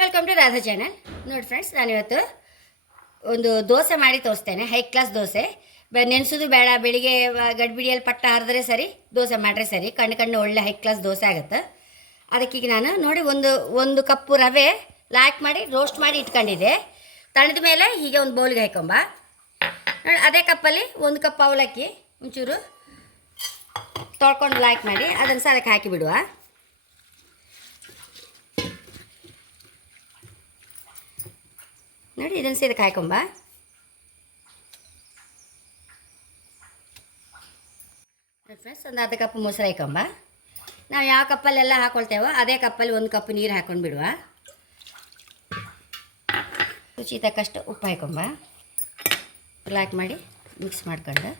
Welcome to Radha channel ನೋಡಿ friends ನಾನಿವತ್ತು ಒಂದು ದೋಸೆ ಮಾಡಿ ತೋರಿಸ್ತೇನೆ. High class dosa. ನೆನೆಸೋದು ಬೇಡ, ಬೆಳಿಗ್ಗೆ ಗಡ್ಬಿಡಿಯಲ್ಲಿ ಪಟ್ಟ ಹರಿದ್ರೆ ಸರಿ, ದೋಸೆ ಮಾಡ್ರೆ ಸರಿ. ಕಣ್ಣು ಕಣ್ಣು ಒಳ್ಳೆ ಹೈ ಕ್ಲಾಸ್ ದೋಸೆ ಆಗುತ್ತೆ. ಅದಕ್ಕೀಗ ನಾನು ನೋಡಿ ಒಂದು ಒಂದು ಕಪ್ಪು ರವೆ ಲಾಕ್ ಮಾಡಿ ರೋಸ್ಟ್ ಮಾಡಿ ಇಟ್ಕೊಂಡಿದ್ದೆ. ತಣ್ಣದ ಮೇಲೆ ಹೀಗೆ ಒಂದು ಬೌಲ್ಗೆ ಹಾಕೊಂಬ. ನೋಡಿ, ಅದೇ ಕಪ್ಪಲ್ಲಿ ಒಂದು ಕಪ್ ಅವಲಕ್ಕಿ, ಒಂಚೂರು ತೊಳ್ಕೊಂಡು ಲಾಯ್ಕ್ ಮಾಡಿ, ಅದನ್ನು ಸಹ ಅದಕ್ಕೆ ಹಾಕಿ ಬಿಡುವ ನೋಡಿ, ಇದನ್ನು ಸೀದಕ್ಕೆ ಹಾಕೊಂಬ ಫ್ರೆಂಡ್ಸ್ ಒಂದು ಅರ್ಧ ಕಪ್ ಮೊಸರು ಹಾಕೊಂಬ ನಾವು ಯಾವ ಕಪ್ಪಲ್ಲೆಲ್ಲ ಹಾಕೊಳ್ತೇವೋ ಅದೇ ಕಪ್ಪಲ್ಲಿ ಒಂದು ಕಪ್ ನೀರು ಹಾಕೊಂಡು ಬಿಡುವ. ರುಚಿ ತಕ್ಕಷ್ಟು ಉಪ್ಪು ಹಾಕೊಂಬ ಲಾಕ್ ಮಾಡಿ ಮಿಕ್ಸ್ ಮಾಡ್ಕೊಂಡು.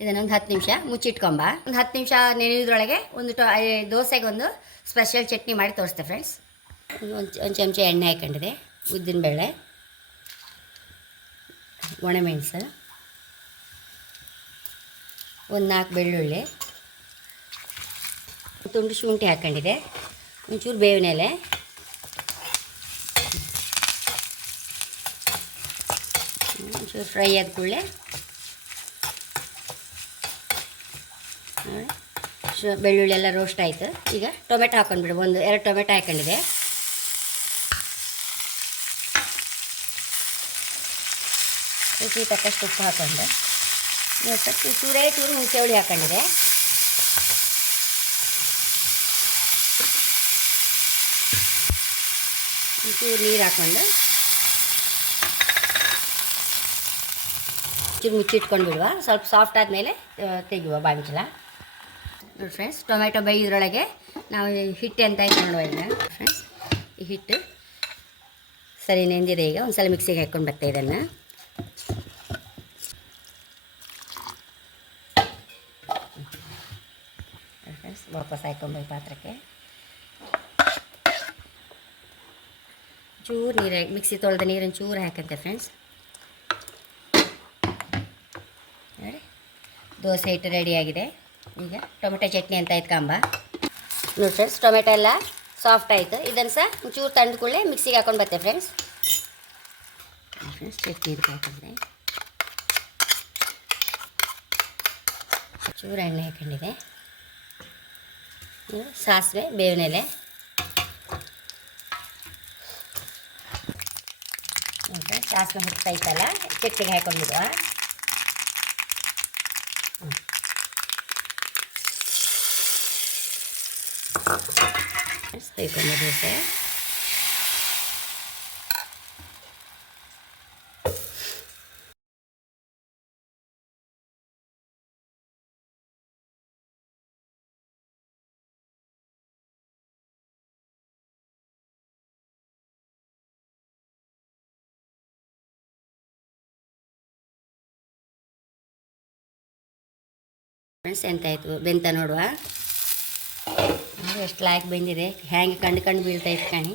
ಇದನ್ನೊಂದು ಹತ್ತು ನಿಮಿಷ ಮುಚ್ಚಿಟ್ಕೊಂಬ ಒಂದು ಹತ್ತು ನಿಮಿಷ ನೆನೆಯೋದ್ರೊಳಗೆ ಒಂದು ಟೊ ಐ- ದೋಸೆಗೆ ಒಂದು ಸ್ಪೆಷಲ್ ಚಟ್ನಿ ಮಾಡಿ ತೋರಿಸ್ತೆ ಫ್ರೆಂಡ್ಸ್ ಒಂದು ಒಂದು ಚಮಚ ಎಣ್ಣೆ ಹಾಕೊಂಡಿದೆ ಉದ್ದಿನಬೇಳೆ ಒಣಮೆಣಸು ಒಂದು ನಾಲ್ಕು ಬೆಳ್ಳುಳ್ಳಿ, ತುಂಡು ಶುಂಠಿ ಹಾಕ್ಕೊಂಡಿದೆ, ಒಂಚೂರು ಬೇವಿನ ಎಲೆ ಒಂಚೂರು ಫ್ರೈ ಆದ ಕೂಡಲೇ. ಬೆಳ್ಳುಳ್ಳಿ ಎಲ್ಲ ರೋಸ್ಟ್ ಆಯಿತು. ಈಗ ಟೊಮೆಟೊ ಹಾಕೊಂಡ್ಬಿಡು, ಒಂದು ಎರಡು ಟೊಮೆಟೊ ಹಾಕೊಂಡಿದೆ. ರುಚಿ ತಕ್ಕಷ್ಟು ಉಪ್ಪು ಹಾಕೊಂಡು. ಸ್ವಲ್ಪ ಚೂರೇ ಚೂರು ಹುಣಸೆ ಹುಳಿ ಹಾಕೊಂಡಿದೆ. ಚೂರು ನೀರು ಹಾಕ್ಕೊಂಡು ಚೂರು ಮುಚ್ಚಿಟ್ಕೊಂಡು ಬಿಡುವ ಸ್ವಲ್ಪ ಸಾಫ್ಟ್ ಆದಮೇಲೆ ತೆಗೆಯುವ ಬಾಂಚಲ. ನೋಡಿ ಫ್ರೆಂಡ್ಸ್ ಟೊಮೆಟೊ ಬೈ ಇದರೊಳಗೆ ನಾವು ಹಿಟ್ಟು ಅಂತ ನೋಡುವ ಈಗ? ಫ್ರೆಂಡ್ಸ್ ಈ ಹಿಟ್ಟು ಸರಿ ನೆಂದಿದೆ ಈಗ. ಒಂದು ಸಲ ಮಿಕ್ಸಿಗೆ ಹಾಕ್ಕೊಂಡು ಬರ್ತಾ ಇದನ್ನು ಫ್ರೆಂಡ್ಸ್ ವಾಪಸ್ ಹಾಕೊಂಬ ಪಾತ್ರಕ್ಕೆ. ಚೂರು ನೀರು ಹಾಕಿ, ಮಿಕ್ಸಿ ತೊಳೆದ ನೀರನ್ನು ಚೂರು ಹಾಕಂತೆ ಫ್ರೆಂಡ್ಸ್ ನೋಡಿ, ದೋಸೆ ಹಿಟ್ಟು ರೆಡಿಯಾಗಿದೆ ಈಗ ಟೊಮೆಟೊ ಚಟ್ನಿ ಅಂತ ಆಯ್ತು ಕಾಂಬ. ನೋಡಿ ಫ್ರೆಂಡ್ಸ್ ಟೊಮೆಟೊ ಎಲ್ಲ ಸಾಫ್ಟ್ ಆಯಿತು. ಇದನ್ನು ಸಹ ಚೂರು ತಂದು ಕೂಡಲೇ ಮಿಕ್ಸಿಗೆ ಹಾಕೊಂಡು ಬರ್ತೆ ಫ್ರೆಂಡ್ಸ್ ಫ್ರೆಂಡ್ಸ್ ಚಟ್ನಿ ಇದಕ್ಕೆ ಹಾಕೊಂಡೆ. ಚೂರು ಎಣ್ಣೆ ಹಾಕೊಂಡಿದೆ ಇದು ಸಾಸಿವೆ ಬೇವಿನ ಎಲೆ ಸಾಸಿವೆ ಹುಟ್ಟೈತಲ್ಲ ಚಟ್ನಿಗೆ ಹಾಕೊಂಡ್ಬಿಡುವ ಬೇಕೊಂಡ ದೋಸೆ. ಫ್ರೆಂಡ್ಸ್ ಎಂತ ಆಯಿತು. ಬೆಂತ ನೋಡುವ. ನೋಡಿ, ಎಷ್ಟು ಲಾಯಕ್ ಬೆಂದಿದೆ. ಹ್ಯಾಂಗೆ ಕಂಡು ಕಂಡು ಬೀಳ್ತೈತೆ ಕಣಿ.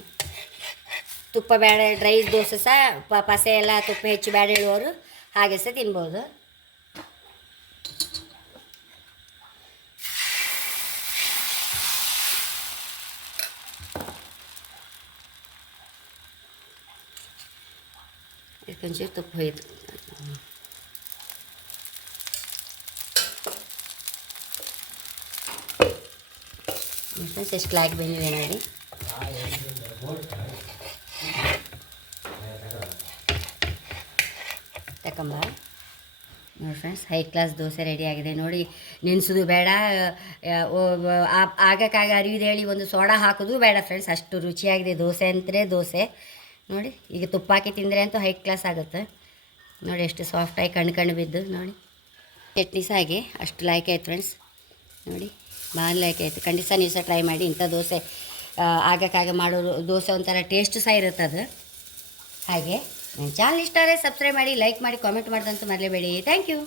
ತುಪ್ಪ ಬೇಡ, ಡ್ರೈ ದೋಸೆ ಸಹ ಪ, ಪಸೆ ಎಲ್ಲ ತುಪ್ಪ ಹೆಚ್ಚು ಬೇಡ ಹೇಳುವವರು ಹಾಗೆ ಸಹ ತಿನ್ಬೋದು. ಇದಕ್ಕೊಂಚೂರು ತುಪ್ಪ ಹೋಯ್ತು ಫ್ರೆಂಡ್ಸ್ ಎಷ್ಟು ಲಾಯ್ಕ್ ಬಂದಿದೆ ನೋಡಿ. ತಕೊಂಬ. ನೋಡಿ friends high class dosa ready ಆಗಿದೆ. ನೋಡಿ, ನೆನೆಸೋದು ಬೇಡ. ಆಗಕ್ಕಾಗ ಅರಿವಿದೆ ಹೇಳಿ ಒಂದು ಸೋಡಾ ಹಾಕೋದು ಬೇಡ ಫ್ರೆಂಡ್ಸ್ ಅಷ್ಟು ರುಚಿಯಾಗಿದೆ ದೋಸೆ ಅಂತಲೇ ದೋಸೆ. ನೋಡಿ, ಈಗ ತುಪ್ಪ ಹಾಕಿ ತಿಂದರೆ ಅಂತೂ ಹೈ ಕ್ಲಾಸ್ ಆಗುತ್ತೆ. ನೋಡಿ, ಎಷ್ಟು ಸಾಫ್ಟಾಗಿ ಕಣ್ಣು ಕಣ್ಣು ಬಿದ್ದು, ನೋಡಿ. ಚಟ್ನಿ ಅಷ್ಟು ಲಾಯ್ಕ್ ಆಯ್ತು ಫ್ರೆಂಡ್ಸ್ ನೋಡಿ. ಭಾಳ ಐತೆ ಖಂಡಿತ ನೀವು ಸಹ ಟ್ರೈ ಮಾಡಿ, ಇಂಥ ದೋಸೆ ಆಗಕ್ಕಾಗ ಮಾಡೋರು ದೋಸೆ ಒಂಥರ ಟೇಸ್ಟ್ ಸಹ ಇರುತ್ತೆ ಅದು. ಹಾಗೆ, ನನ್ನ ಚಾನಲ್ ಇಷ್ಟ ಆದರೆ ಸಬ್ಸ್ಕ್ರೈಬ್ ಮಾಡಿ ಲೈಕ್ ಮಾಡಿ ಕಾಮೆಂಟ್ ಮಾಡ್ದಂತೂ ಮರಲೇಬೇಡಿ. Thank you